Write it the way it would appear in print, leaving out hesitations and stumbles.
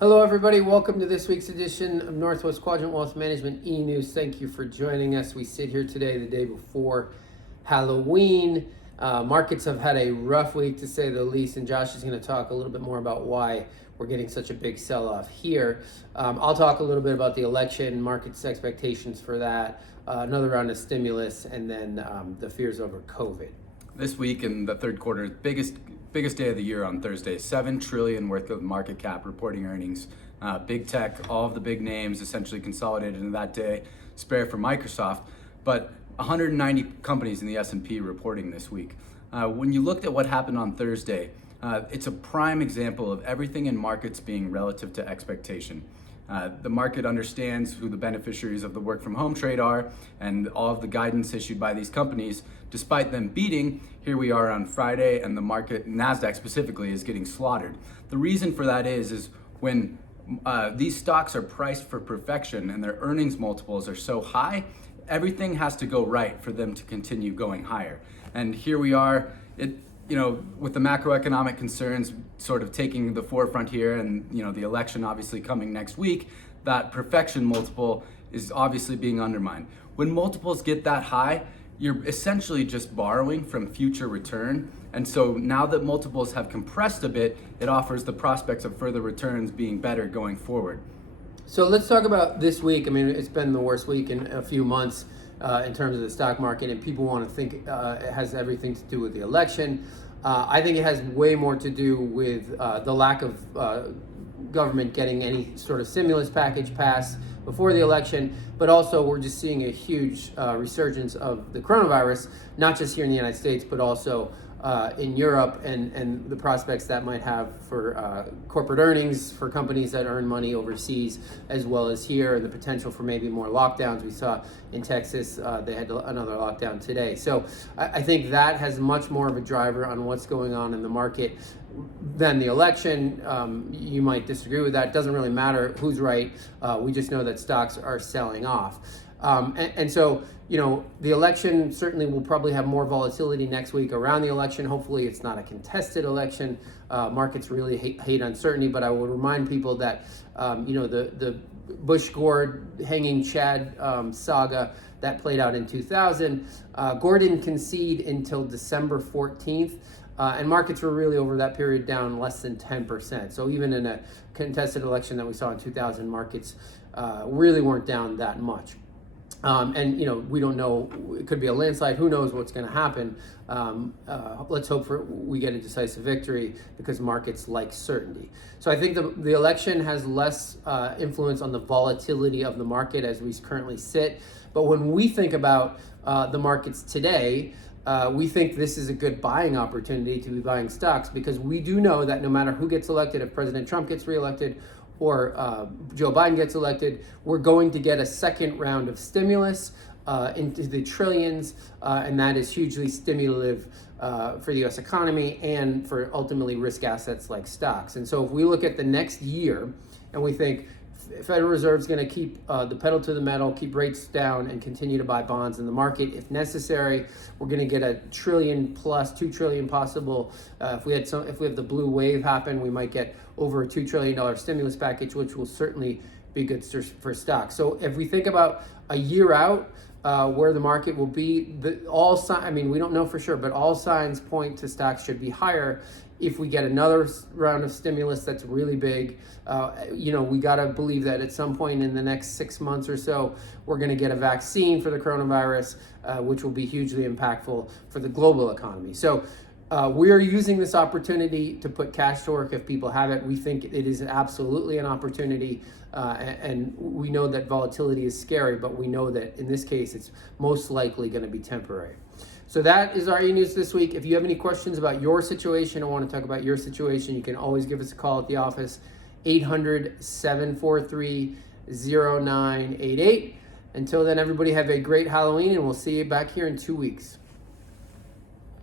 Hello, everybody. Welcome to this week's edition of Northwest Quadrant Wealth Management E-News. Thank you for joining us. We sit here today, the day before Halloween. Markets have had a rough week, to say the least, and Josh is going to talk a little bit more about why we're getting such a big sell-off here. I'll talk a little bit about the election, markets' expectations for that, another round of stimulus, and then the fears over COVID. This week in the third quarter, biggest day of the year on Thursday, 7 trillion worth of market cap reporting earnings. Big tech, all of the big names essentially consolidated in that day, spare for Microsoft, but 190 companies in the S&P reporting this week. When you looked at what happened on Thursday, it's a prime example of everything in markets being relative to expectation. The market understands who the beneficiaries of the work from home trade are and all of the guidance issued by these companies. Despite them beating, here we are on Friday and the market, Nasdaq specifically, is getting slaughtered. The reason for that is when these stocks are priced for perfection and their earnings multiples are so high, everything has to go right for them to continue going higher. And here we are, with the macroeconomic concerns sort of taking the forefront here, and the election obviously coming next week, that perfection multiple is obviously being undermined. When multiples get that high, you're essentially just borrowing from future return. And so now that multiples have compressed a bit, it offers the prospects of further returns being better going forward. So let's talk about this week. I mean, it's been the worst week in a few months in terms of the stock market, and people want to think it has everything to do with the election. I think it has way more to do with the lack of government getting any sort of stimulus package passed before the election, but also we're just seeing a huge resurgence of the coronavirus, not just here in the United States, but also in Europe, and the prospects that might have for corporate earnings for companies that earn money overseas, as well as here, and the potential for maybe more lockdowns. We saw in Texas, they had another lockdown today. So I think that has much more of a driver on what's going on in the market than the election. You might disagree with that. It doesn't really matter who's right. We just know that stocks are selling off. And so, the election certainly will probably have more volatility next week around the election. Hopefully it's not a contested election. Markets really hate uncertainty, but I will remind people that, the Bush-Gore hanging Chad saga that played out in 2000, Gore didn't concede until December 14th. And markets were really over that period down less than 10%. So even in a contested election that we saw in 2000, markets really weren't down that much. We don't know, it could be a landslide. Who knows what's going to happen? Let's hope we get a decisive victory, because markets like certainty. So I think the election has less influence on the volatility of the market as we currently sit. But when we think about the markets today, we think this is a good buying opportunity to be buying stocks, because we do know that no matter who gets elected, if President Trump gets reelected or Joe Biden gets elected, we're going to get a second round of stimulus into the trillions, and that is hugely stimulative for the U.S. economy and for ultimately risk assets like stocks. And so if we look at the next year and we think Federal Reserve is going to keep the pedal to the metal, keep rates down, and continue to buy bonds in the market if necessary, we're going to get $1 trillion plus, $2 trillion possible. If we have the blue wave happen, we might get over a $2 trillion stimulus package, which will certainly be good for stocks. So if we think about a year out, where the market will be, we don't know for sure, but all signs point to stocks should be higher if we get another round of stimulus that's really big. We got to believe that at some point in the next 6 months or so, we're going to get a vaccine for the coronavirus, which will be hugely impactful for the global economy. So we're using this opportunity to put cash to work if people have it. We think it is absolutely an opportunity, and we know that volatility is scary, but we know that in this case, it's most likely going to be temporary. So that is our e-news this week. If you have any questions about your situation or want to talk about your situation, you can always give us a call at the office, 800-743-0988. Until then, everybody have a great Halloween, and we'll see you back here in 2 weeks.